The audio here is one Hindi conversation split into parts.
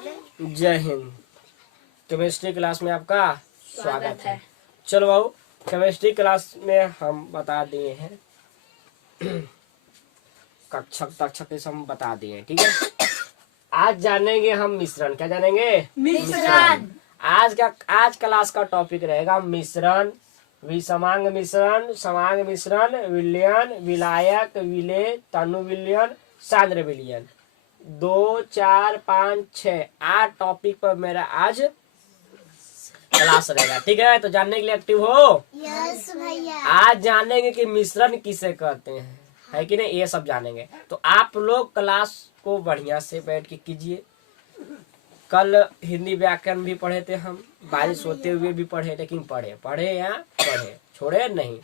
जय हिंद। केमिस्ट्री क्लास में आपका स्वागत है। चलो बाबू, केमिस्ट्री क्लास में हम बता दिए हैं कक्षक तक्षक हम बता दिए, ठीक है। आज जानेंगे हम मिश्रण। क्या जानेंगे? मिश्रण। आज क्लास का टॉपिक रहेगा मिश्रण, विषमांग मिश्रण, समांग मिश्रण, विलयन, विलायक, विलेय, तनु विलयन, सांद्र विलयन। 2, 4, 5, 6, 8 टॉपिक पर मेरा आज क्लास रहेगा, ठीक है। तो जानने के लिए एक्टिव हो? यस भैया। आज जानेंगे कि मिश्रण किसे कहते हैं, है कि नहीं, ये सब जानेंगे। तो आप लोग क्लास को बढ़िया से बैठ के कीजिए। कल हिंदी व्याकरण भी पढ़े थे हम, बारिश होते हुए भी पढ़े, लेकिन पढ़े या पढ़े, छोड़े नहीं।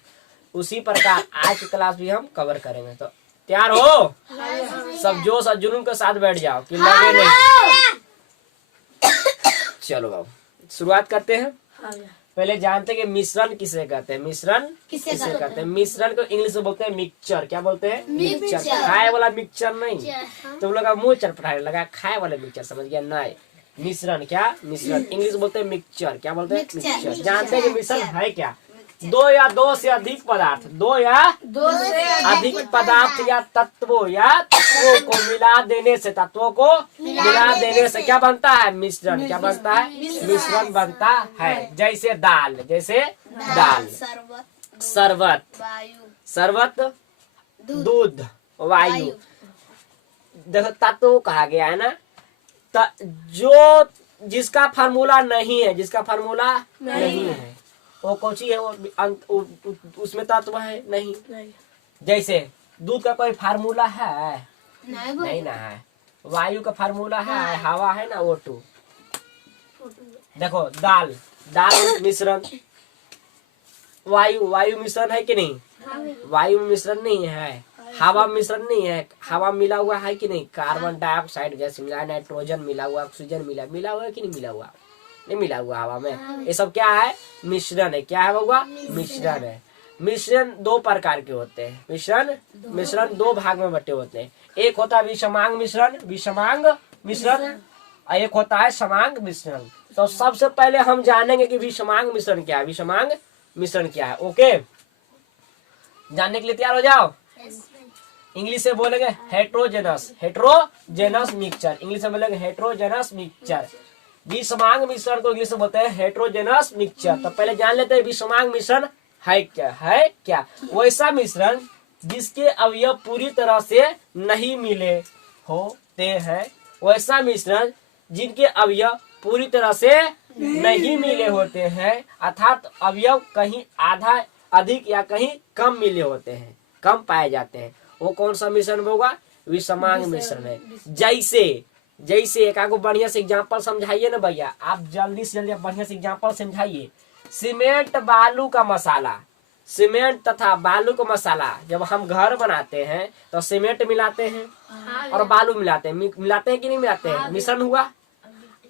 उसी प्रकार आज की क्लास भी हम कवर करेंगे। तो तैयार हो? सब जोश और जुनून के साथ बैठ जाओ कि लगे नहीं। चलो बाबू, शुरुआत करते हैं। पहले जानते हैं कि मिश्रण किसे कहते हैं। मिश्रण किसे कहते हैं? मिश्रण को इंग्लिश में बोलते हैं मिक्सचर। क्या बोलते हैं? मिक्सचर। खाए वाला मिक्सचर नहीं। तुम लोग का मुंह चटपटाने लगा, खाए वाला मिक्सचर समझ गया? नहीं, मिश्रण। क्या? मिश्रण इंग्लिश बोलते हैं मिक्सचर। क्या बोलते हैं? मिक्सचर। जानते हैं कि मिश्रण है क्या? दो या दो से अधिक पदार्थ, दो या अधिक पदार्थ या तत्वों को मिला देने से, तत्वों को मिला देने से क्या बनता है? मिश्रण। क्या बनता है? मिश्रण बनता है। जैसे दाल, जैसे दाल, शरबत, शरबत, दूध, वायु। देखो तत्व कहा गया है ना, जो जिसका फार्मूला नहीं है, जिसका फार्मूला नहीं है वो कौन सी है? वो उसमें तत्व है नहीं। जैसे दूध का कोई फार्मूला है? नहीं ना है। वायु का फार्मूला है? हवा है ना, O2। देखो दाल मिश्रण, वायु मिश्रण है कि नहीं? वायु मिश्रण नहीं है। हवा मिश्रण नहीं है। हवा मिला हुआ है कि नहीं? कार्बन डाइऑक्साइड गैस मिला, नाइट्रोजन मिला हुआ, ऑक्सीजन मिला हुआ है कि नहीं मिला हुआ? नहीं मिला हुआ हवा में। ये सब क्या है? मिश्रण है। क्या है होगा? मिश्रण है। मिश्रण दो प्रकार के होते हैं। मिश्रण दो भाग में बटे होते हैं। एक होता है विषमांग मिश्रण और एक होता है समांग मिश्रण। तो सबसे पहले हम जानेंगे कि विषमांग मिश्रण क्या है, विषमांग मिश्रण क्या है। ओके, जानने के लिए तैयार हो जाओ। इंग्लिश से बोलेंगे हेट्रोजेनस मिक्सचर। इंग्लिश में बोलेंगे हेट्रोजेनस मिक्सचर। विषमांग मिश्रण को इंग्लिश में बोलते हैं हेट्रोजेनस मिक्सचर। तो पहले जान लेते हैं विषमांग मिश्रण है क्या। वैसा मिश्रण जिसके अवयव पूरी तरह से नहीं मिले होते हैं। वैसा मिश्रण जिनके अवयव पूरी तरह से नहीं मिले होते हैं, अर्थात अवयव कहीं आधा अधिक या कहीं कम मिले होते हैं, कम पाए जाते हैं, वो कौन सा मिश्रण होगा? विषमांग मिश्रण है। जैसे एक आगो बढ़िया से एग्जांपल समझाइए ना भैया, आप जल्दी से जल्दी बढ़िया से एग्जांपल समझाइए। सीमेंट बालू का मसाला, सीमेंट तथा बालू का मसाला जब हम घर बनाते हैं तो सीमेंट मिलाते हैं और बालू मिलाते हैं कि नहीं मिलाते हैं? मिश्रण हुआ।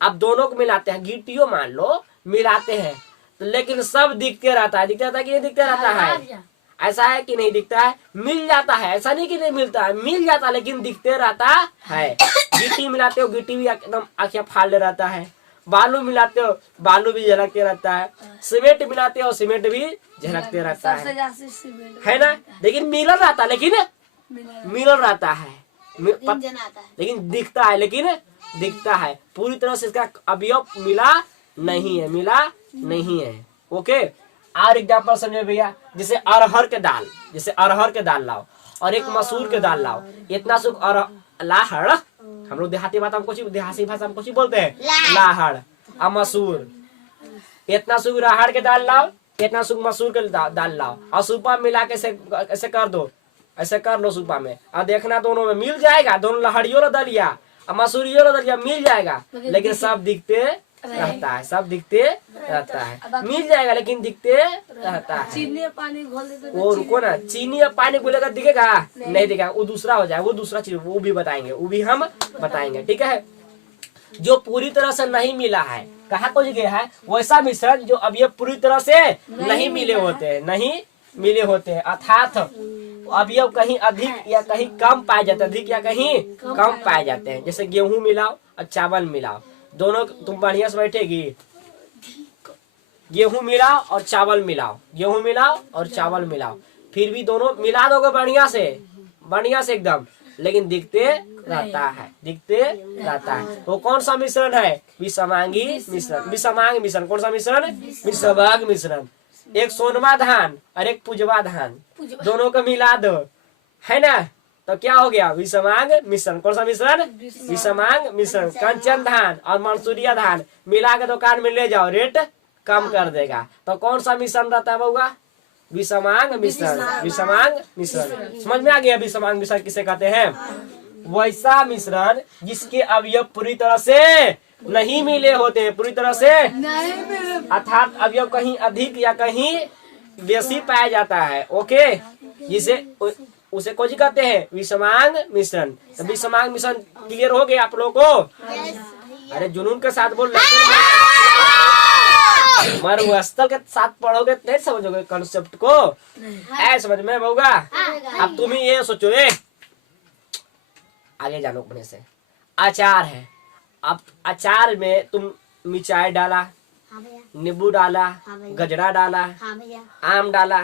अब दोनों को मिलाते हैं, गिट्टियों मान लो मिलाते हैं, लेकिन सब दिखते रहता है कि नहीं दिखते रहता है? ऐसा है कि नहीं दिखता है? मिल जाता है, ऐसा नहीं कि नहीं मिलता है, मिल जाता है, लेकिन दिखते रहता है। गिट्टी मिलाते हो, गिट्टी भी एकदम आँखें फाड़ ले रहता है। बालू मिलाते हो, बालू भी झलकते रहता है। सीमेंट मिलाते हो, सीमेंट भी झलकते रहता है ना। लेकिन मिलल रहता है, लेकिन दिखता है, पूरी तरह से इसका अवयव मिला नहीं है। ओके, और एग्जाम्पल समझे भैया। जैसे अरहर के दाल लाओ और एक मसूर के दाल लाओ। इतना सुख लाहड़, हम लोग देहाती भाषा में कुछ बोलते हैं, लाहड़ और मसूर। इतना सुख राहड़ के दाल लाओ, इतना सुख मसूर के दाल लाओ और सुपा मिला के ऐसे कर दो, ऐसे कर लो सुपा में, और देखना दोनों में मिल जाएगा। दोनों लहड़ियों लो दलिया और मसूरियों लो दलिया मिल जाएगा, लेकिन सब दिखते रहता है, मिल जाएगा लेकिन दिखते रहता है। चीनी या पानी घोल देते, वो रुको ना, चीनी या पानी घोलेगा दिखेगा? नहीं दिखेगा, वो दूसरा हो जाए, वो दूसरा चीज, वो भी बताएंगे, ठीक है। जो पूरी तरह से नहीं मिला है, कहा कुछ गया है, वैसा मिश्रण जो अब ये पूरी तरह से नहीं मिले होते हैं, अर्थात अवयव कहीं अधिक या कहीं कम पाए जाते हैं, जैसे गेहूं मिलाओ और चावल मिलाओ दोनों तुम बढ़िया से बैठेगी। गेहूं मिलाओ और चावल मिलाओ, गेहूं मिलाओ और चावल मिलाओ, फिर भी दोनों मिला दोगे बढ़िया से एकदम, लेकिन दिखते रहता है, दिखते रहता है। वो कौन सा मिश्रण है? विषमांगी मिश्रण। विषमांग मिश्रण कौन सा मिश्रण? विषमांग मिश्रण। एक सोनवा धान और एक पूजवा धान, दोनों को मिला दो, है ना, तो क्या हो गया? विषमांग मिश्रण। कौन सा मिश्रण? विषमांग मिश्रण। कंचन धान और मंसूरिया धान मिला के दुकान में ले जाओ, रेट कम कर देगा। तो कौन सा मिश्रण रहता है बउआ? विषमांग मिश्रण। विषमांग मिश्रण समझ में आ गया? विषमांग मिश्रण किसे कहते हैं? वैसा मिश्रण जिसके अवयव पूरी तरह से नहीं मिले होते हैं, पूरी तरह से, अर्थात अवयव कहीं अधिक या कहीं बेसी पाया जाता है। ओके, जिसे उसे कौन सी कहते हैं? विषमांग मिश्रण। तो विषमांग मिश्रण क्लियर हो गया आप लोगों को? अरे जुनून के साथ बोल रहे मरुस्थल के साथ पढ़ोगे नहीं समझोगे कॉन्सेप्ट को। ऐ समझ में होगा? अब तुम ही ये सोचो, आगे जानो अपने से। अचार है, अब अचार में तुम मिर्चाई डाला, नींबू डाला, गजरा डाला, आम डाला,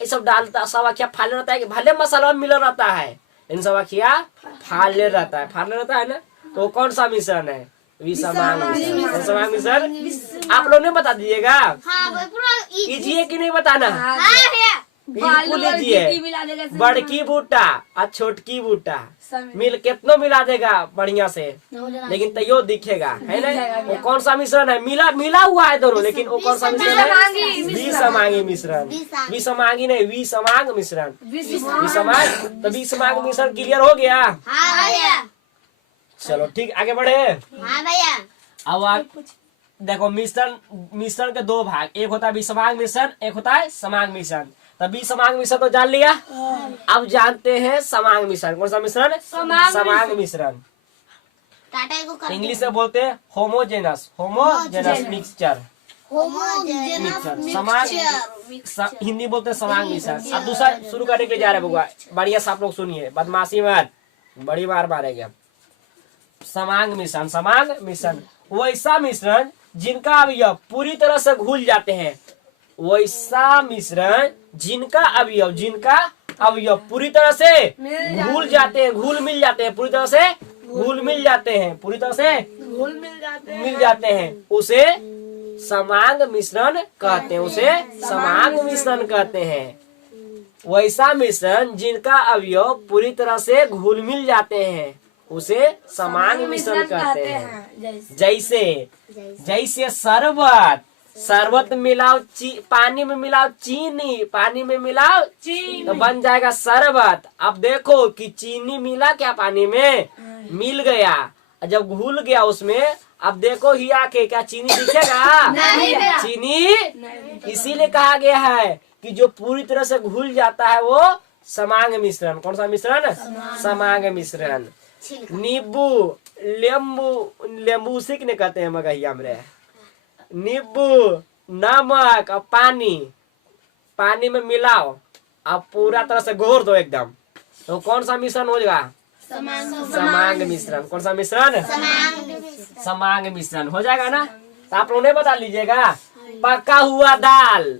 ये सब डालता, सब अखिया फाले रहता है कि भले मसाला में मिला रहता है, इन सब अखिया फाले रहता है, फाले रहता है ना। तो कौन सा मिश्रण है? विषमांग मिश्रण। विषमांग मिश्रण आप लोग ने बता दीजिएगा। कीजिए कि नहीं बताना? बिल्कुल लीजिए। बड़की बूटा और छोटकी बूटा मिल कितनो मिला देगा बढ़िया से, लेकिन तैयो दिखेगा, है ना। वो कौन सा मिश्रण है? मिला हुआ है दोनों, लेकिन वो कौन सा मिश्रण है? विषमांगी मिश्रण। विषमांगी नहीं, विषमांग मिश्रण। विषमांग। तो विषमांग मिश्रण क्लियर हो गया? चलो ठीक, आगे बढ़े। अब देखो, मिश्रण के दो भाग, एक होता है विषमांग मिश्रण, एक होता है समांग मिश्रण। तभी समांग मिश्रण तो जान लिया। अब जानते हैं समांग मिश्रण। कौन सा मिश्रण? समांग मिश्रण। इंग्लिश में बोलते हैं होमोजेनस मिक्सचर। समांग, हिंदी बोलते हैं समांग मिश्रण। अब दूसरा शुरू करने के लिए जा रहे हैं, बढ़िया से आप लोग सुनिए, बदमाशी मत, बड़ी मार मारेंगे। समांग मिश्रण। समांग मिश्रण वैसा मिश्रण जिनका अवयव पूरी तरह से घुल जाते हैं। वैसा मिश्रण जिनका अवयव पूरी तरह से घुल जाते हैं, घुल मिल जाते हैं, पूरी तरह से घुल मिल जाते हैं, पूरी तरह से मिल जाते हैं, उसे समांग मिश्रण कहते हैं, उसे समांग मिश्रण कहते हैं। वैसा मिश्रण जिनका अवयव पूरी तरह से घुल मिल जाते हैं, उसे समांग मिश्रण कहते हैं। जैसे शरबत मिलाओ पानी में मिलाओ चीनी, पानी में मिलाओ तो बन जाएगा शरबत। अब देखो कि चीनी मिला क्या पानी में? मिल गया। जब घुल गया उसमें, अब देखो ही आके क्या चीनी दिखेगा? नहीं। चीनी इसीलिए कहा गया है कि जो पूरी तरह से घुल जाता है वो समांग मिश्रण। कौन सा मिश्रण? समांग मिश्रण। नींबू, लेम्बू उसी ने कहते हैं मगहिया में। नींबू, नमक और पानी में मिलाओ, अब पूरा तरह से घोर दो एकदम, तो कौन सा मिश्रण हो जाएगा? समांग मिश्रण। कौन सा मिश्रण? समांग मिश्रण हो जाएगा ना। तो आप लोग ने बता लीजिएगा। पका हुआ दाल,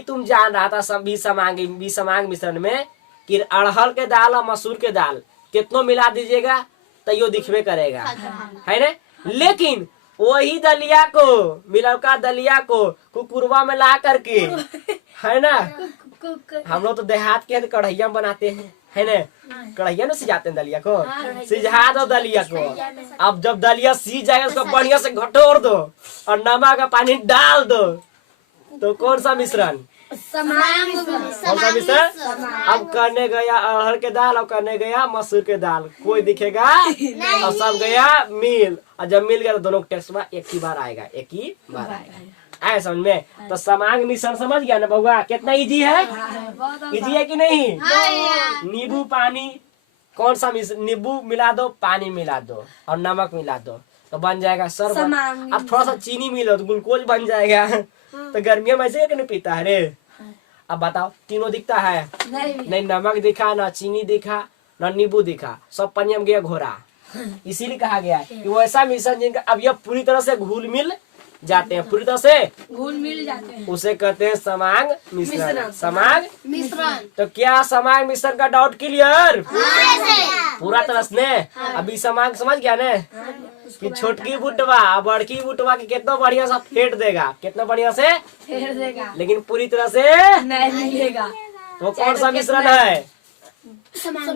तुम जान रहा था सभी समांग मिश्रण में कि अड़हर के दाल और मसूर के दाल कितनो मिला दीजिएगा तो दिखबे करेगा, है ना। लेकिन वही दलिया को, मिलौका दलिया को कुकुरवा में ला करके, है ना, हम लोग तो देहात के कढ़ैया में बनाते हैं, है ना, कढ़ैया में सिजाते हैं दलिया को, सिझा दो दलिया को। अब जब दलिया सीज जाएगा उसको बढ़िया से घटोर दो और नमक का पानी डाल दो, तो कौन सा मिश्रण? कौन सा मिश्रण? अब करने गया अरहर के दाल और करने गया मसूर के दाल, कोई दिखेगा और सब गया मिल, और जब मिल गया तो दोनों टेस्ट में एक ही बार आएगा। आए समझ में? तो समांग मिश्रण समझ गया ना बउआ? कितना इजी है? इजी है कि नहीं? नींबू पानी, कौन सा नींबू मिला दो, पानी मिला दो और नमक मिला दो तो बन जाएगा शरबत। अब थोड़ा सा चीनी मिला तो ग्लूकोज बन जाएगा। तो गर्मियों में ऐसे नहीं पीता है रे। अब बताओ, तीनों दिखता है? नहीं, नमक दिखा, ना चीनी दिखा, ना नींबू दिखा, सब पानी में गया घोरा, इसीलिए कहा गया है कि वो ऐसा मिश्रण जिनका अवयव पूरी तरह से घुल मिल जाते हैं, पूरी तरह से घुल मिल जाते हैं। उसे कहते हैं समांग मिश्रण। समांग मिश्रण। तो क्या समांग मिश्रण का डाउट क्लियर? पूरा तरह से अभी समांग समझ गया ने कि छोटकी बुटवा बड़की बुटवा के कितना बढ़िया से फेंट देगा, कितना बढ़िया से, फेर देगा, लेकिन पूरी तरह से नहीं मिलेगा। तो कौन सा मिश्रण है? समांग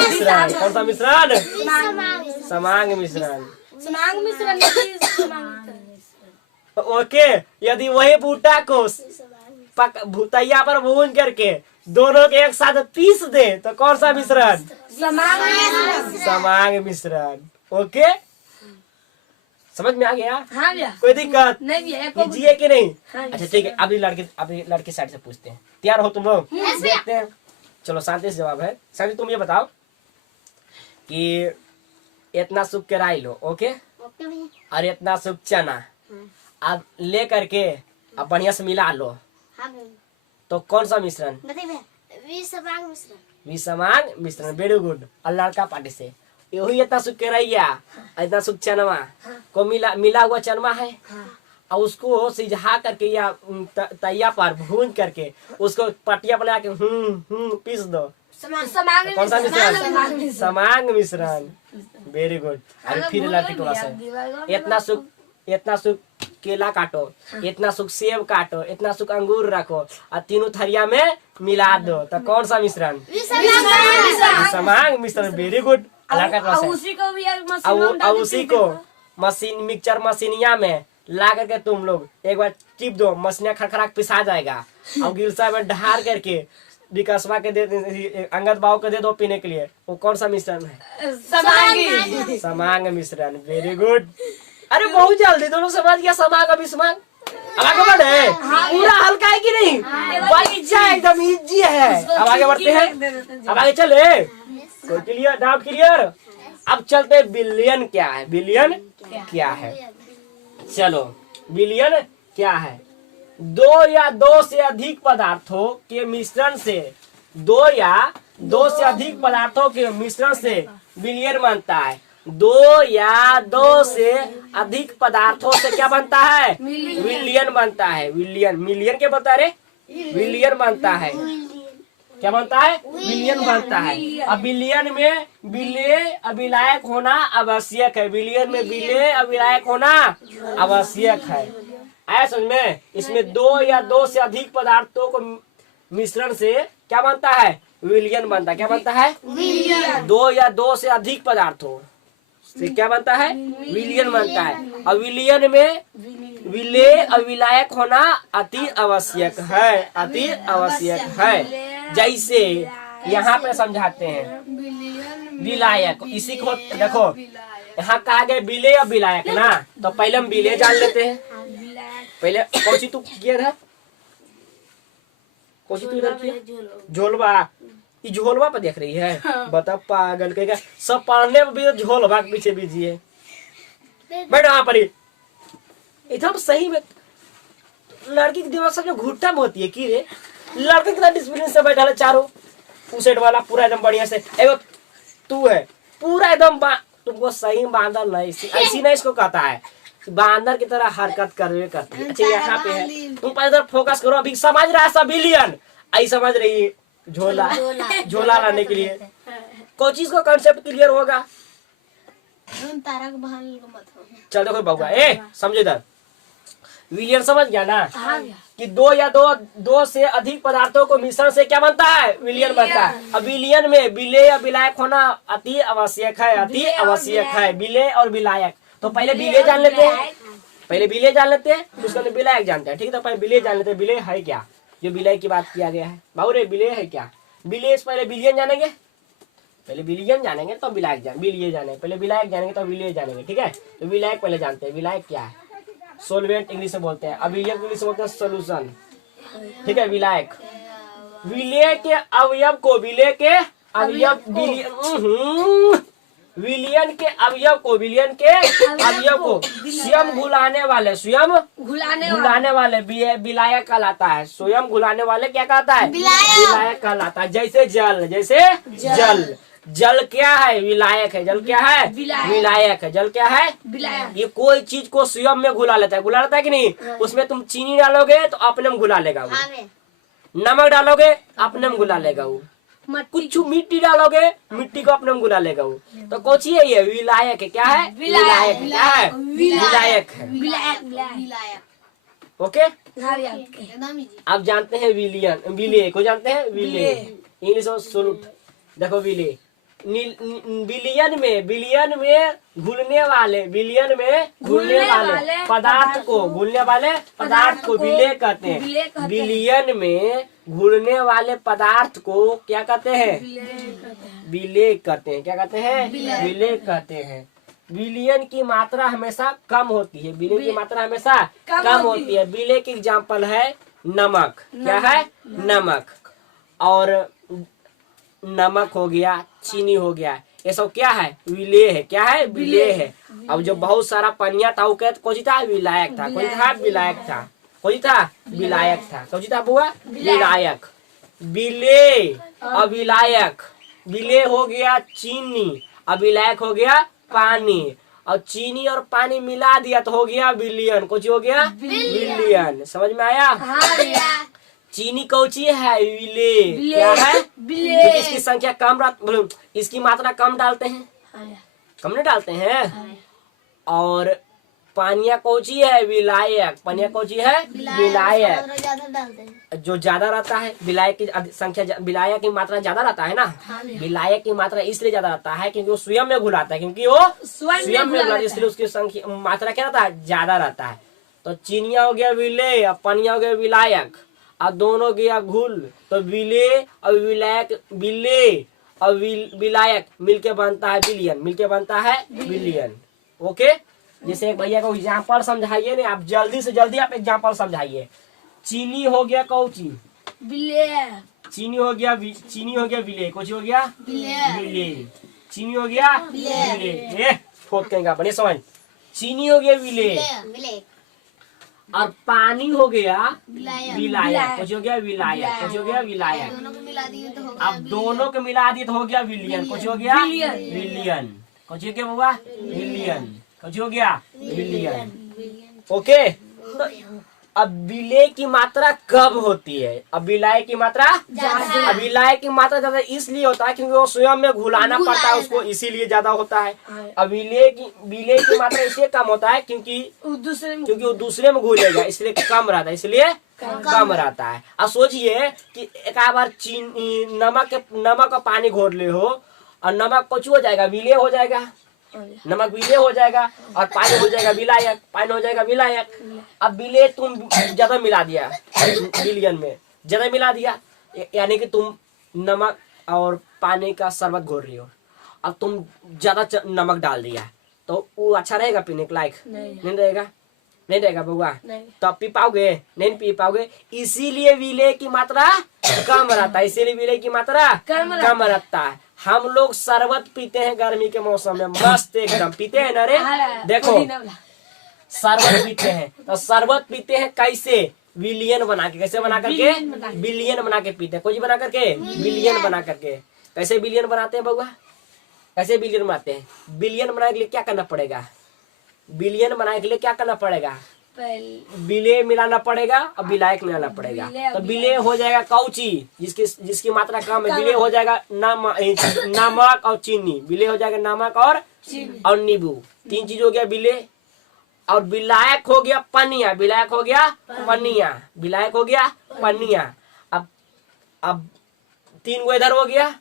मिश्रण। कौन सा मिश्रण? समांग मिश्रण। समांग मिश्रण नहीं, समांग ओके, यदि वही बूटा को तैया पर भून करके दोनों के एक साथ पीस दे तो कौन सा मिश्रण? समांग मिश्रण। समांग मिश्रण। ओके, समझ में आ गया? हाँ भैया, कोई दिक्कत नहीं भैया, एको कीजिए कि नहीं? हाँ। अच्छा ठीक है, अभी लड़के साइड से पूछते हैं। तैयार हो तुम लोग? देखते हैं। चलो शांति से जवाब है। शांति तुम ये बताओ कि इतना सूख के राई लो, ओके, और इतना सूख चना अब ले करके अब बढ़िया से मिला लो, तो कौन सा मिश्रण? विषमांग मिश्रण। Very good. और लड़का पार्टी से यही इतना सूख के रैया, इतना सूख चनवा को मिला हुआ चनमा है, और उसको सिझा करके या तैया पर भून करके उसको पटिया बना के पीस दो। समांग कौन सा मिश्रण? मिश्रण। समांग मिश्रण। Very good. और फिर लड़की टोला से इतना सुख केला काटो, इतना सुख सेब काटो, इतना सुख अंगूर रखो और तीनों थरिया में मिला दो, तो कौन सा मिश्रण? समांग मिश्रण। Very good. उसी को भी एक मशीन में और उसी को मशीन मिक्सचर मशीनिया में ला करके तुम लोग एक बार टिप दो, मशीनिया खड़खड़ा पिसा जाएगा। और गिलसा में ढार करके विकासवा के दे, अंगद बाबू को दे दो पीने के लिए। वो कौन सा मिश्रण है? समांगी। समांग मिश्रण। Very good. अरे बहुत जल्दी दोनों समझ गया। समांग अभी समांग अब आगे बढ़े। पूरा हल्का है कि नहीं? बच्चा एकदम इजी है। अब आगे बढ़ते हैं, अब आगे चले। कोई क्लियर? Doubt clear? अब चलते बिलियन क्या है? बिलियन क्या है? चलो, बिलियन क्या है? दो या दो से अधिक पदार्थों के मिश्रण से, दो या दो से अधिक पदार्थों के मिश्रण से बिलियन बनता है। दो या दो से अधिक पदार्थों से क्या बनता है? विलियन बनता है। विलियन, मिलियन क्या बनता है रे? विलियन बनता है। क्या बनता है? विलियन बनता है। अब बिलियन में विलेय अविलायक होना आवश्यक है। विलियन में विलेय अविलायक होना आवश्यक है। आया समझ में? इसमें दो या दो से अधिक पदार्थों को मिश्रण से क्या बनता है? विलियन बनता है। क्या बनता है? दो या दो से अधिक पदार्थों से क्या बनता है? विलियन बनता है। और विलियन में विलेय अविलायक होना अति आवश्यक है। अति आवश्यक है। जैसे यहाँ पे समझाते हैं विलायक। इसी को देखो, यहाँ कहा गया विलेय और विलायक ना, तो पहले हम विलेय जान लेते हैं। पहले कौन सी तू किया था? कौन सी तू इधर किया? झोलवा। ये झोलवा पे देख रही है? बता पागल के, सब पढ़ने में भी झोलवा के पीछे बीजिए। बैठो वहां पर ही। एकदम सही में लड़की की दिमाग सब घुट्टा में होती है कि रे लड़के कितना डिसिप्लिन से बैठा है। चारों सेट वाला पूरा एकदम बढ़िया से। एगो तू है पूरा एकदम तुमको सही बांदर नहीं, ऐसी नहीं इसको कहता है, बांदर की तरह हरकत करवे करती है। अच्छा यहाँ पे है, तुम पहले इधर फोकस करो। अभी समझ रहा है सब बिलियन, आई समझ रही है झोला, झोला लाने के लिए कोई चीज को कंसेप्ट क्लियर होगा। चल देखो बउआ, ए समझे इधर विलियन समझ गया ना कि दो या दो से अधिक पदार्थों को मिश्रण से क्या बनता है? विलियन बनता है। अब विलियन में विलेय और विलायक होना अति आवश्यक है। अति आवश्यक है विलेय और विलायक। तो पहले विलेय जान लेते हैं, पहले विलेय जान लेते हैं, उसके बाद विलायक जानते हैं। ठीक है, तो पहले विलेय जान लेते हैं। विलेय है क्या? जो विलय की बात किया गया है बाबू रे, विलय है क्या? विलय से पहले विलियन जानेंगे, पहले विलियन जानेंगे तो विलायक विलय जानेंगे, पहले विलायक जानेंगे तो विलय जानेंगे। ठीक है, तो विलायक पहले जानते हैं। विलायक क्या है? सोलवेंट इंग्लिश में बोलते हैं। अब विलय इंग्लिश में बोलते हैं सोल्यूशन। ठीक है, विलायक विलय के अवयव को, विलय के अवयव, विलियन के अवयव को, विलियन के अवयव को स्वयं घुलाने वाले, स्वयं घुलाने वाले विलायक कहलाता है। स्वयं घुलाने वाले क्या कहता है? विलायक कहलाता है। जैसे जल, जैसे जल, जल क्या है? विलायक है। जल क्या है? विलायक। विलायक है। जल क्या है? विलायक। ये कोई चीज को स्वयं में घुला लेता है। घुला लेता है कि नहीं? उसमें तुम चीनी डालोगे तो अपने में घुला लेगा वो। नमक डालोगे अपने में घुला लेगा वो। कुछ मिट्टी डालोगे मिट्टी को अपने में घुला लेगा वो। तो कोची है ये? विलायक है। क्या है? विलायक। है। क्या है? विलायक है। विलायक। ओके, आप जानते हैं विलियन, विले को जानते हैं? विले इंग्लिश में सोलूट। देखो विले बिलियन में घुलने वाले, बिलियन में घुलने वाले पदार्थ को, घुलने वाले पदार्थ को विले कहते हैं। बिलियन में घुलने वाले पदार्थ को क्या कहते हैं? विले कहते हैं। क्या कहते हैं? विले कहते हैं। विलियन की मात्रा हमेशा कम होती है। विलियन की मात्रा हमेशा कम होती है। विले की एग्जाम्पल है नमक। क्या है? नमक। और नमक हो गया, चीनी हो गया, ये सब क्या है? विले है। क्या है? विले है। अब जो बहुत सारा पनिया था वो क्या कौन था? विलायक था। कौन था? विलायक था। कौन था? विलायक था। कौन था बुआ? विलायक। विले और विलायक। विले हो गया चीनी, अब विलायक हो गया पानी। और चीनी और पानी मिला दिया तो हो गया विलियन। कुछ हो गया? विलियन। समझ में आया? चीनी कौची है? विले। क्या है? क्योंकि इसकी संख्या कम बोलो, इसकी मात्रा कम डालते हैं, कम नहीं डालते हैं। और पानिया कौची है? विलायक। पानिया कौची है? विलायक। जो ज्यादा रहता है विलायक की संख्या, विलायक की मात्रा ज्यादा रहता है ना। विलायक की मात्रा इसलिए ज्यादा रहता है क्योंकि वो स्वयं में घुलाता है, क्योंकि वो स्वयं में घुलाता है, इसलिए उसकी संख्या मात्रा क्या रहता है? ज्यादा रहता है। तो चीनिया हो गया विले और पानिया हो गया विलायक। अब दोनों गया घुल तो विले और विलायक, विले और विलायक मिलके बनता है विलियन। मिलके बनता है विलियन। ओके, जैसे एक भैया को एग्जाम्पल समझाइए ना, आप जल्दी से जल्दी आप एग्जाम्पल समझाइए। चीनी हो गया कौची? विले। चीनी हो गया विले। कुछ हो गया? विले। चीनी हो गया विले। ठोक कहेगा बड़े समझ। चीनी हो गया विले और पानी हो गया विलायक। कुछ हो गया? विलायक। कुछ हो गया? विलायक। अब दोनों को मिला दिए तो हो गया विलियन। कुछ हो गया? विलियन। कुछ हो गया बुआ? विलियन। कुछ हो गया? विलियन। ओके, तो अब विले की मात्रा कब होती है? अब विलायक की मात्रा, अब विलायक की मात्रा ज्यादा इसलिए होता है क्योंकि वो स्वयं में घुलाना पड़ता है उसको, इसीलिए ज्यादा होता है। अब विले की मात्रा इसलिए कम होता है क्योंकि वो दूसरे में घुलेगा, इसलिए कम रहता है, इसलिए कम रहता है। अब सोचिए कि एक बार चीनी नमक और पानी घोर ले हो और नमक कुछ हो जाएगा? विले हो जाएगा। नमक विले हो जाएगा और पानी हो जाएगा विलायक। पानी हो जाएगा विलायक। अब विले तुम ज्यादा मिला दिया, विलियन में ज्यादा मिला दिया, यानी कि तुम नमक और पानी का शरबत घोर रही हो। अब तुम ज्यादा नमक डाल दिया तो वो अच्छा रहेगा पीने के लायक? नहीं रहेगा। नहीं रहेगा बउआ? तो पी पाओगे? नहीं पी पाओगे। इसीलिए विले की मात्रा कम रहता है। इसीलिए विले की मात्रा कम रहता है। हम लोग शरबत पीते हैं गर्मी के मौसम में, मस्त एकदम पीते हैं ना रे। देखो शरबत पीते हैं तो शरबत पीते हैं कैसे? विलियन बना के। कैसे बना करके? बिलियन बना के पीते हैं। कुछ बना करके? बिलियन बना करके। कैसे बिलियन बनाते हैं बउआ? कैसे बिलियन बनाते हैं? बिलियन बनाने के लिए क्या करना पड़ेगा? बिलियन बनाने के लिए क्या करना पड़ेगा? विले मिलाना पड़ेगा और विलायक मिलाना पड़ेगा। तो विले हो जाएगा कौची? जिसकी मात्रा कम है। विले हो जाएगा नमक और चीनी। विले हो जाएगा नमक और नींबू। तीन चीज हो गया विले। और विलायक हो गया पनिया। विलायक हो गया पनिया। विलायक हो गया पनिया। अब तीन गो इधर हो गया,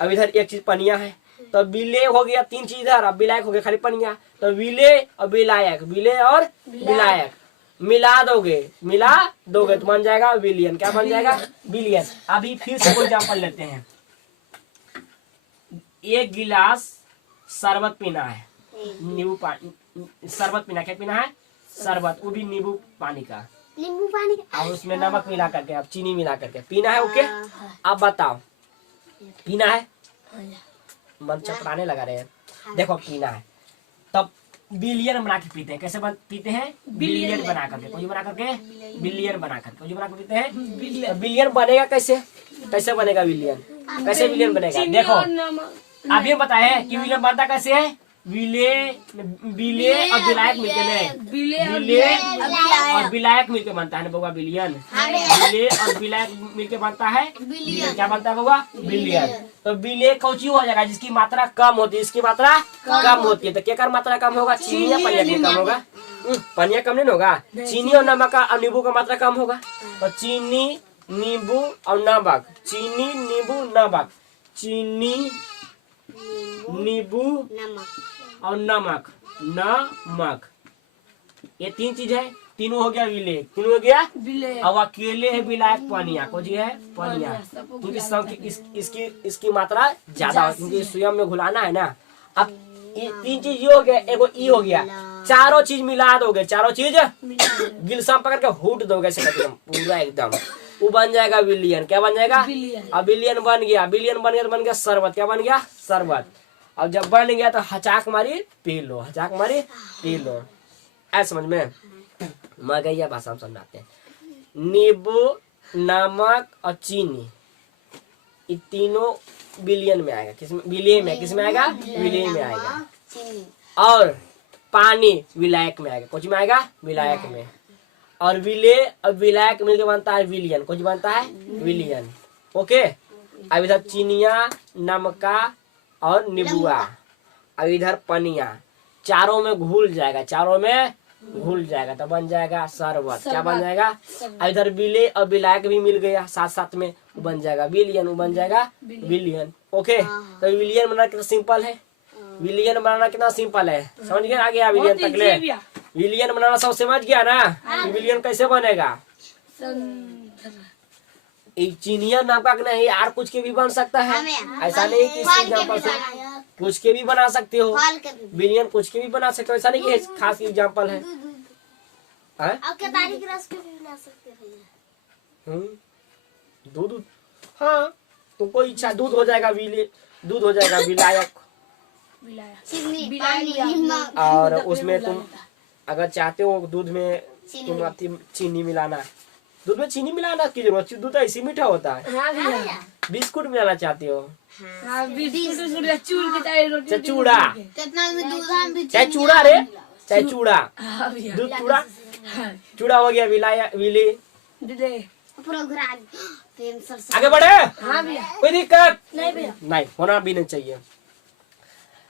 अब इधर एक चीज पनिया है। तो विले हो गया तीन चीज इधर, अब विलायक हो गया खाली पनिया। तो विले और विलायक, विले और विलायक मिला दोगे तो बन जाएगा विलियन। क्या बन जाएगा? विलियन। अभी फिर से कोई एग्जाम्पल लेते हैं। एक गिलास शरबत पीना है, नींबू पानी शरबत पीना। क्या पीना है? शरबत, वो भी नींबू पानी का। और उसमें नमक मिला करके, अब चीनी मिला करके पीना है। ओके, अब बताओ पीना है? मन चपराने लगा रहे हैं। देखो पीना है तब बिलियन बना के पीते हैं। कैसे पीते हैं? बिलियन बना करके। कुछ बना करके? बिलियन बना करके। कुछ बना कर पीते हैं। बिलियन बनेगा कैसे? कैसे बनेगा बिलियन? कैसे बिलियन बनेगा? देखो आप ये बताए कि विलियन बनता कैसे है? विले विले और विलायक मिलके नहीं, विले और विलायक मिलके बनता है ना बउआ बिलियन। विले और विलायक मिलके बनता है बिलियन। क्या बनता है बउआ? बिलियन। तो विले कौची हो जाएगा? जिसकी मात्रा कम होती है, इसकी मात्रा कम होती है। तो क्या कर मात्रा कम होगा? चीनी या पनिया की कम होगा? पनिया कम नहीं होगा। चीनी और नमक का और नींबू का मात्रा कम होगा। तो चीनी, नींबू और नमक, चीनी, नींबू, नमक, चीनी, नींबू और नमक, नमक, ये तीन चीज है। तीनों हो गया विले, तीनों हो गया। अब अकेले है विलायक पनिया, को जी है पनिया, क्योंकि इसकी मात्रा ज्यादा है, क्योंकि स्वयं में घुलाना है ना। अब ये तीन चीज ये हो गया, एगो ई हो गया। चारों चीज मिला दोगे, चारों चीज गिलसम पकड़ के हूट दोगे पूरा एकदम, वो बन जाएगा विलियन। क्या बन जाएगा? अब विलियन बन गया। विलियन बन गया तो बन गया शरबत। क्या बन गया? शरबत। अब जब बन गया तो हचाक मारी पी लो, हचाक मारी पी लो। ऐसा समझ में? मगैया भाषा में समझाते हैं। नींबू, नमक और चीनी, ये तीनों बिलियन में आएगा। किसमें? विले में। किसमें आएगा? विले में आएगा। और पानी विलायक में आएगा। कुछ में आएगा? विलायक में। और विले और विलायक मिलकर बनता है विलियन। कुछ बनता है विलियन। ओके। अब इधर चीनिया, नमका और नींबुआ, अब इधर पनिया, चारों में घुल जाएगा, चारों में घुल जाएगा तो बन जाएगा शरबत। क्या बन जाएगा? इधर विले और विलायक भी मिल गया साथ साथ में, वो बन जाएगा विलियन, वो बन जाएगा विलियन। ओके। तो विलियन बनाना कितना सिंपल है, विलियन बनाना कितना सिंपल है, समझ गया? आ गया विलियन तक ले? विलियन बनाना सब समझ गया ना? विलियन कैसे बनेगा? चीनिया नमक नहीं, यार कुछ के भी बन सकता है। ऐसा नहीं कि एग्जाम्पल से कुछ के भी बना सकते हो। विलियन कुछ के भी बना सकते हो, ऐसा नहीं कि खास एग्जाम्पल है। दूध, हाँ तुमको इच्छा दूध हो जाएगा विले, दूध हो जाएगा विलायक। और उसमें तुम अगर चाहते हो दूध में तुम चीनी मिलाना, दूध में चीनी मिलाना की जरूरत, दूध ऐसी मीठा होता है। बिस्कुट मिलाना चाहते हो? चूड़ा, चाहे चूड़ा रे, चाहे चूड़ा, दूध चूड़ा, चूड़ा हो गया विलाया विले। आगे बढ़े? कोई दिक्कत नहीं, होना भी नहीं चाहिए।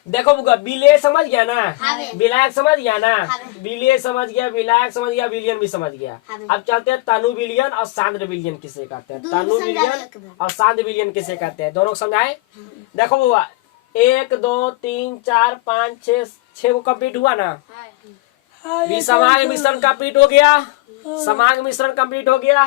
देखो विले समझ गया ना, विलायक समझ गया ना, विले समझ गया, विलायक समझ गया, विलियन भी समझ गया। अब चलते हैं तनु विलियन और सांद्र विलियन किसे कहते हैं। तनु विलियन और सांद्र विलियन किसे कहते हैं, दोनों को समझाए। देखो बुआ, 1 2 3 4 5 6 को कंप्लीट हुआ ना। समांग मिश्रण कंप्लीट हो गया, समांग मिश्रण कंप्लीट हो गया,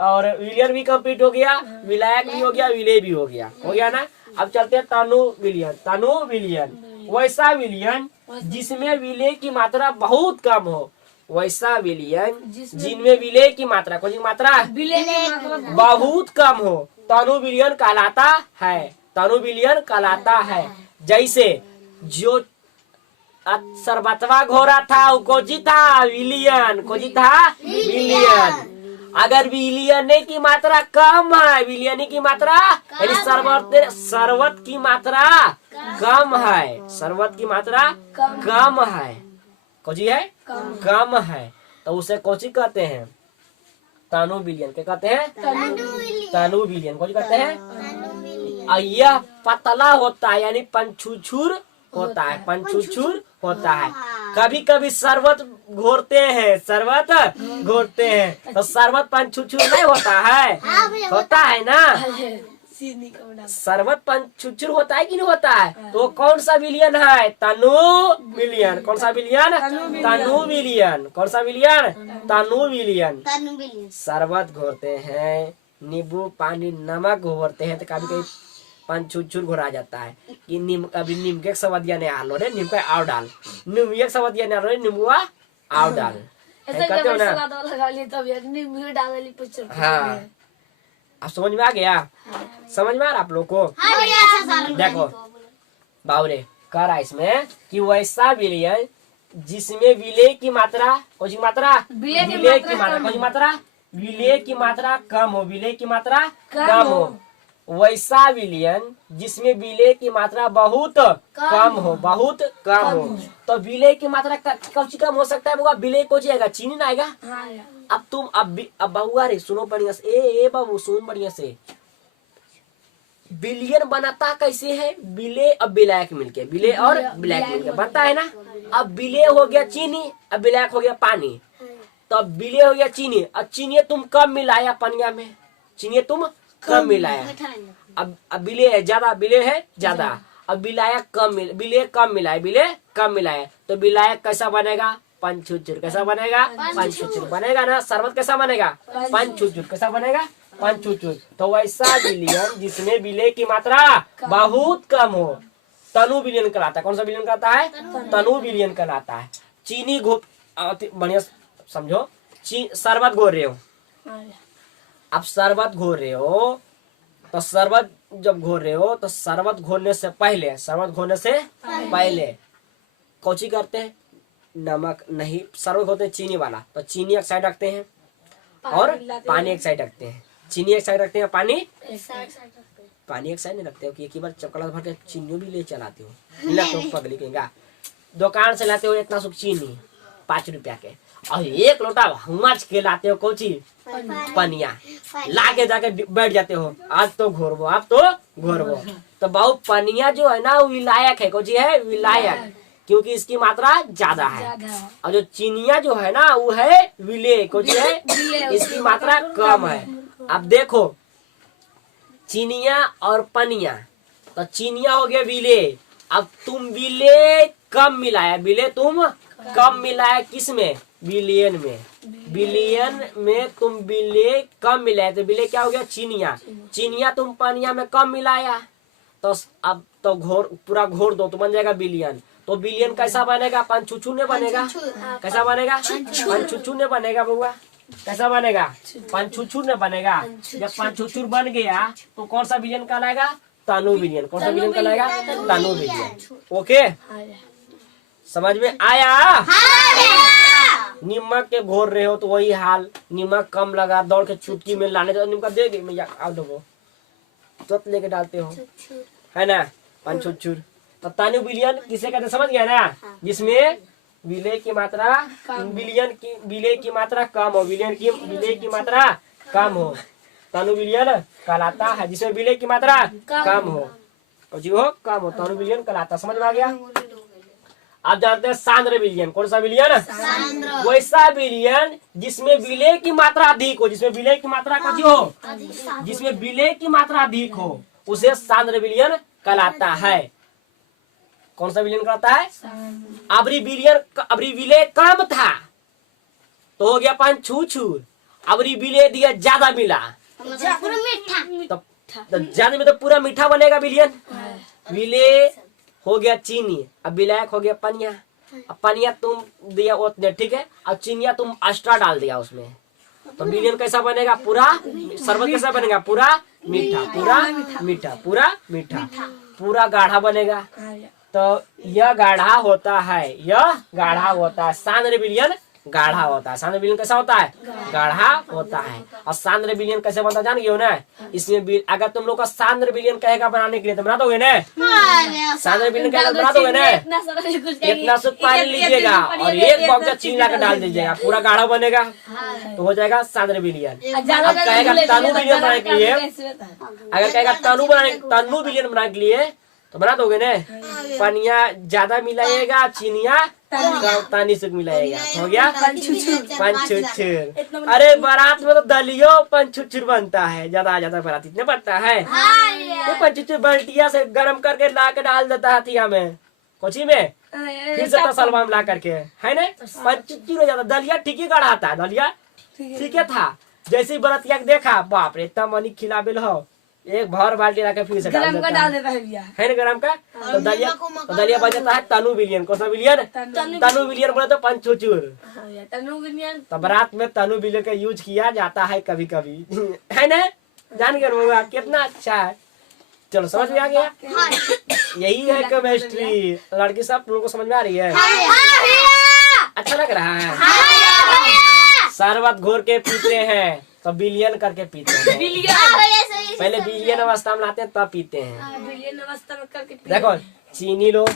और विलियन भी कंप्लीट हो गया, विलायक भी हो गया, विले भी हो गया ना। अब चलते हैं तनु विलियन। तनु विलियन वैसा विलियन जिसमें विले की मात्रा बहुत कम हो, वैसा विलियन जिनमें विले की मात्रा, कौन सी मात्रा? बहुत कम हो, तनु विलियन कहलाता है। तनु विलियन कहलाता है। जैसे जो शरबतवा घोरा था, वो कोजी था विलियन, कोजी था विलियन। अगर विलियन की मात्रा कम है, विलियन की मात्रा यानी शरबत की मात्रा कम है, शरबत की मात्रा कम है, कोची है कम है, तो उसे कोची कहते हैं? तनु विलियन। क्या कहते हैं? तनु विलियन। कोची कहते हैं? यह पतला होता है, यानी पंछुछुर होता है, पंछुछुर होता है। कभी कभी शरबत घोरते हैं, शरबत घोरते हैं, तो शरबत पंछुछुर नहीं होता है? होता है ना, शरबत पंछुछुर होता है कि नहीं होता है? तो कौन सा विलियन है? तनु विलियन। कौन सा विलियन? तनु विलियन। कौन सा विलियन? तनु विलियन। शरबत घोरते हैं, नींबू पानी नमक घोरते हैं, तो कभी कभी पंछुछुर घोरा जाता है कि अभी नीम के सवदिया ने आलो रे, नीम का आव डाल, नीम एक सवदिया ने आलो रे, नींबुआ आव डाल, कहते हो ना? हाँ, अब समझ में आ गया? समझ में आ रहा आप लोग को? देखो बावरे कह रहा इसमें कि वैसा विलियन जिसमें विले की मात्रा, कौन सी मात्रा? विले की मात्रा, कौन सी मात्रा? विले की मात्रा कम हो, विले की मात्रा कम हो, वैसा विलयन जिसमें विलय की मात्रा बहुत कम हो, बहुत कम हो। तो विलय की मात्रा कौन सी कम हो सकता है बउआ? विलय को जाएगा, चीनी ना आएगा। अब तुम अब बउआ रे सुनो बढ़िया से, ए बाबू सुन बढ़िया से। विलयन बनाता कैसे है? विलय और विलायक मिलके, विलय और विलायक मिलके बनता है ना। अब विलय हो गया चीनी, अब विलायक हो गया पानी। तो अब विलय हो गया चीनी, अब चीनी तुम कम मिलाया पनिया में, चीनी तुम कम मिलाया। अब विलय है ज्यादा, विलय है ज्यादा, अब विलायक कम विलय कम मिलाए, विलय कम मिलाए, तो विलायक कैसा बनेगा? पंचुचुर। कैसा बनेगा? पंचुचुर बनेगा ना। शरबत कैसा बनेगा? पंचुचुर। कैसा बनेगा? पंचुचुर। तो वैसा विलयन जिसमें विलय की मात्रा बहुत कम हो, तनु विलयन कहलाता है। कौन सा विलयन कहलाता है? तनु विलयन कहलाता है। चीनी घोल, बढ़िया समझो, शरबत घोल रहे हो। अब शरबत घोल रहे हो, तो शरबत जब घोल रहे हो तो शरबत घोलने से पहले, शरबत घोलने से पहले कौची करते हैं? नमक नहीं, शरबत घोलते हैं चीनी वाला, तो चीनी एक साइड रखते हैं और पानी एक साइड रखते हैं। चीनी एक साइड रखते हैं, पानी एक साइड नहीं रखते हो कि एक ही बार चकला भर के चीनी भी ले चलाते हो ना, तो पगली कहेगा। दुकान से लाते हो इतना सुख चीनी 5 रुपया के, और 1 लोटा हुमाच के लाते हो कोची पनिया, लाके जाके बैठ जाते हो, आज तो घोरबो, आप तो घोरबो। तो बहु पनिया जो है ना वो विलायक है, कोची है? विलायक, क्योंकि इसकी मात्रा ज्यादा है। और जो चीनिया जो है ना वो है विलय, कोची है? इसकी मात्रा कम है। अब देखो चीनिया और पनिया, तो चीनिया हो गया विलय। अब तुम विलय कम मिलाया, विलय तुम कम मिलाया किसमें? विलयन में। विलयन में तुम विलय कम मिलाया, तो विलय क्या हो गया? चीनिया। चीनिया तुम पनिया में कम मिलाया, तो अब तो पूरा घोर दो तो बन जाएगा विलयन। तो विलयन कैसा बनेगा? पंचुचुर ने बनेगा। कैसा बनेगा? पंचुचुर ने बनेगा बउआ। कैसा बनेगा? पंचुचुर ने बनेगा। जब पंचुचुर बन गया तो कौन सा विलयन कहलाएगा? तनु विलयन। कौन सा विलयन कहलाएगा? तनु विलयन। ओके, समझ में आया? नीमक के घोर रहे हो तो वही हाल, नीमक कम लगा, दौड़ के चुटकी में लाने तो नीमक दे गई मैं आओ दो तो लेके डालते हो, है ना? पंचुचुर। तो तनु विलयन किसे कहते समझ गया ना? जिसमें विलय की मात्रा, विलय की मात्रा कम हो, विलय की मात्रा कम हो, तनु विलयन कहलाता है। जिसमें विलय की मात्रा कम हो, कम हो, तनु विलयन कहलाता। समझ में आ गया? आप जानते हैं सांद्र विलयन। कौन सा विलयन? वैसा विलयन जिसमें विलय की मात्रा अधिक हो, जिसमें विलय की मात्रा कौन हो? जिसमें विलय की मात्रा अधिक हो उसे सांद्र विलयन कहलाता है। कौन सा विलयन कहलाता है? अबरी विलय कम था तो हो गया पंचुचुर, अबरी विलय दिया ज्यादा मिला तो ज्यादा में तो पूरा मीठा बनेगा विलयन। विलय हो गया चीनी, अब विलायक हो गया पनिया। अब पनिया तुम दिया उतने, ठीक है, अब चीनिया तुम एक्स्ट्रा डाल दिया उसमें, तो विलयन कैसा बनेगा? पूरा शरबत कैसा बनेगा? पूरा मीठा, पूरा मीठा, पूरा मीठा, पूरा गाढ़ा बनेगा। तो यह गाढ़ा होता है, यह गाढ़ा होता है। सांद्र विलयन गाढ़ा होता है। सांद्र विलयन कैसा होता है? गाढ़ा होता है। और सांद्र विलयन कैसे बनता जान गए हो ना? इसमें अगर तुम लोग का सांद्र विलयन कहेगा बनाने के लिए तो बना दोगे ना? सांद्र विलयन कहेगा बना दोगे ना? इतना सा पानी लीजिएगा और 1 बॉक्स चीनी लाकर डाल दीजिएगा, पूरा गाढ़ा बनेगा तो हो जाएगा सांद्र विलयन। अब कहेगा तनु विलयन बनाने के लिए, अगर कहेगा तनु विलयन बनाने के लिए तो बना दोगे ना? पनिया ज्यादा मिलाइएगा, चीनिया तानी से मिलाएगा, हो गया पंचुचुर। अरे बारात में तो दलियो पंचुचुर बनता है, ज्यादा बारात इतने बनता है। तो पंचुचुर बाल्टिया से गर्म करके ला के डाल देता है थिया में, कोची में, फिर से तसलवा में ला करके, है ना? पंचुचुर ज्यादा, दलिया ठीक ही गढ़ा था, दलिया ठीक है था। जैसे ही बरतिया देखा, बाप रे इतना मनी खिलाबिल हो, एक भर बाल्टी लाके फिर से डाल देता है ना गरम का। तो दलिया बन जाता है तनु विलयन। कौन सा विलयन? तनु विलयन बोले तो पंचुचुर। तो बारात में तनु विलयन का यूज किया जाता है कभी कभी, है ना? जान गए होगा कितना अच्छा है। चलो समझ में आ गया? यही है केमिस्ट्री। लड़की सब तुम लोग को समझ में आ रही है? अच्छा लग रहा है? शरबत घोर के पीते हैं तो विलयन करके पीते हैं। पहले विलियन अवस्था में लाते हैं तब पीते हैं। विलियन अवस्था में करके पी देखो चीनी लो,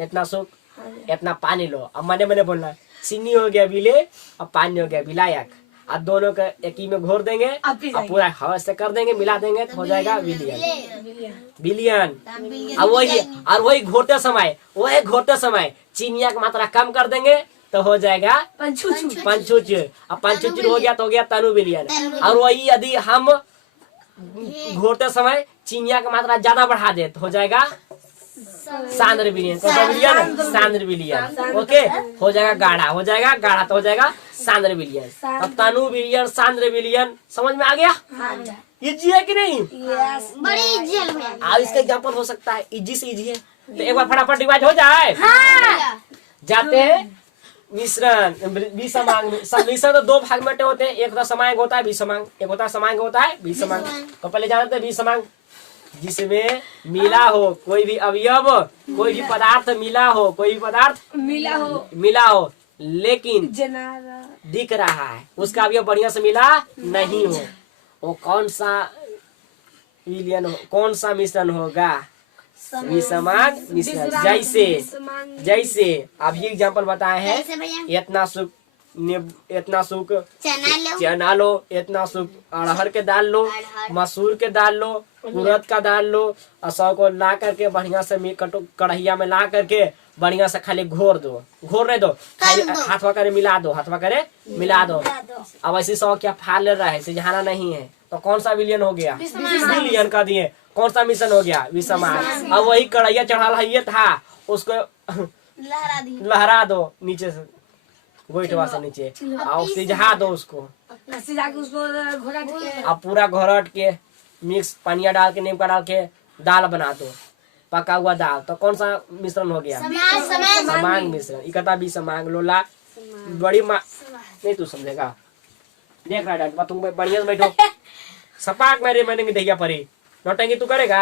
इतना सूख, इतना पानी लो। अब मैंने मैंने बोलना चीनी हो गया विले और पानी हो गया विलायक। अब दोनों का एक ही में घोर देंगे अब पी और पूरा हवा से कर देंगे, मिला देंगे तो हो जाएगा विलियन। विलियन अब वही घोरते समय चीनिया की मात्रा कम कर देंगे तो हो जाएगा पंचुच। अब पंचुच हो गया तो हो गया तनु विलियन। और वही यदि हम घोरते समय चीनिया की मात्रा ज्यादा बढ़ा दे तो हो जाएगा सांद्र विलियन। सांद्र विलियन। ओके, हो जाएगा गाढ़ा तो हो जाएगा सांद्र विलियन। अब तनु विलियन, सांद्र विलियन समझ में आ गया? इजी है कि नहीं? बड़ी इजी है भैया। अब इसका एग्जाम्पल हो सकता है इजी से इजी है तो एक बार फटाफट डिवाइड हो जाए। जाते हैं मिश्रण विषमांग। मिश्रण तो दो भाग में होते हैं, एक होता समांग होता है विषमांग, एक होता है समांग होता है विषमांग। तो पहले जानते हैं विषमांग, जिसमें मिला हो कोई भी अवयव, कोई भी पदार्थ मिला हो, कोई भी पदार्थ मिला हो लेकिन दिख रहा है उसका अवयव बढ़िया से मिला नहीं हो, वो कौन सा विलियन हो, कौन सा मिश्रण होगा? विषमांग मिश्रण। जैसे अभी एग्जाम्पल बताए हैं, इतना सूख चना लो, इतना सूख अरहर के दाल लो, मसूर के दाल लो, उड़द का दाल लो, और सब को ला करके बढ़िया से कढ़ैया में ला करके बढ़िया से खाली घोरने दो, हाथवा करे मिला दो। अब ऐसे सब क्या फाड़ ले रहा है, सिझाना नहीं है तो कौन सा विलियन हो गया? विलियन का दिए। कौन सा मिश्रण हो गया? विषमांग। अब वही कढ़ैया चढ़ा ये था, उसको लहरा दो नीचे से, गोइठवा से नीचे, और सिझा दो उसको। अब पूरा घोरट के मिक्स पानिया डाल के, नीम का डाल के दाल बना दो, पका हुआ दाल। तो कौन सा मिश्रण हो गया? समांग मिश्रण। इकता भी समांग लोला बड़ी माँ नहीं, तू समझेगा। देख रहा है तुम बढ़िया से बैठो, सपाक मैंने दहिया परी नौटंगी तू करेगा।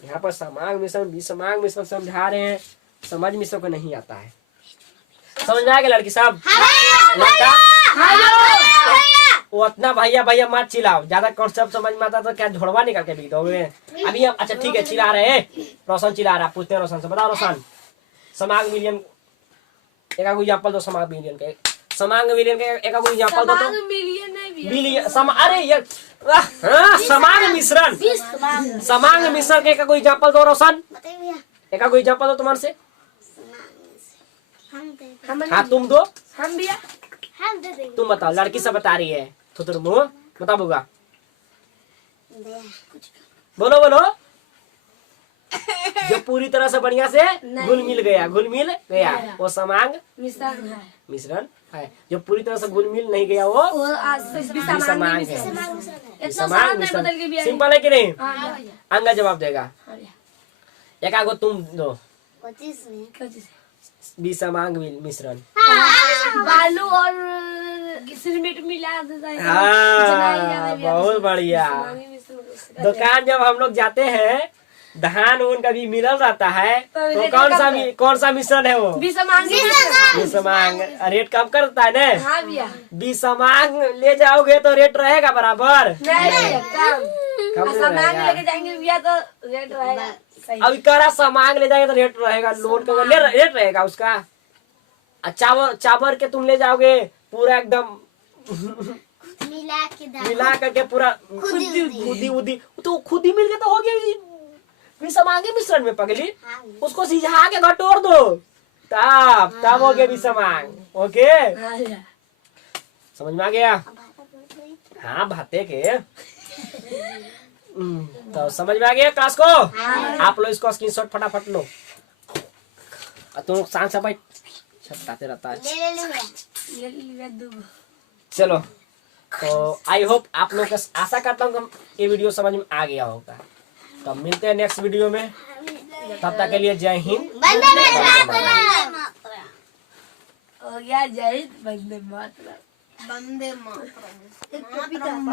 यहाँ पर समांग मिश्रण विषमांग मिश्रण समझा रहे हैं, समझ मिश्रण को नहीं आता है। समझ में आ गया लड़की साहब? लड़का वो उतना भैया मत चिल्लाओ, ज्यादा कॉन्सेप्ट समझ में आता तो क्या झोड़वा निकाल के बिक दोगे अभी। अच्छा ठीक है, चिल्ला रहे हैं, रोशन चिल्ला रहा, पूछते हैं रोशन से। बताओ रोशन, समांग विलियन एक एग्जाम्पल दो। समांग विलियन के एक एग्जाम्पल दो। तो विलियन अरे यार समांग मिश्रण के एक एग्जाम्पल दो रोशन। एक एग्जाम्पल दो तुम्हारे से। हाँ तुम दो। तुम बताओ, लड़की सब बता रही है। थुथुर मुंह बता बुगा, बोलो। जो पूरी तरह से बढ़िया से घुल मिल गया वो समांग मिश्रण है। जो पूरी तरह से घुल मिल नहीं गया वो विषमांग है। विषमांग मिश्रण सिंपल है कि नहीं? अंगा जवाब देगा। एक आगो तुम दो। विषमांग मिश्रण बालू और सिरमिट मिला देता है। हाँ, बहुत बढ़िया। दुकान जब हम लोग जाते हैं, धान ऊन का भी मिलल रहता है, तो कौन सा मिश्रण है वो? विषमांग। रेट कम करता है ना? हाँ भैया। विषमांग ले जाओगे तो रेट रहेगा बराबर? कम लेके जाएंगे भैया तो रेट रहेगा। अभी करा सामान ले जाएंगे तो रेट रहेगा, लोन का रेट रहेगा उसका। चावल के तुम ले जाओगे पूरा एकदम मिला करके पूरा खुदी तो खुदी मिल के तो हो गया विषमांग मिश्रण में पगली। उसको सिझा के घटोर दो, तब हो गया विषमांग। ओके, समझ में आ गया? हाँ भाते के तो समझ में आ गया क्लास को? आप लोग इसको स्क्रीनशॉट फटाफट लो। तुम शांत से भाई छपटाते रहता है। चलो, तो आई होप आप लोग आशा करता हूँ ये वीडियो समझ में आ गया होगा। तो मिलते हैं नेक्स्ट वीडियो में, तब तक के लिए जय हिंद, वंदे मातरम।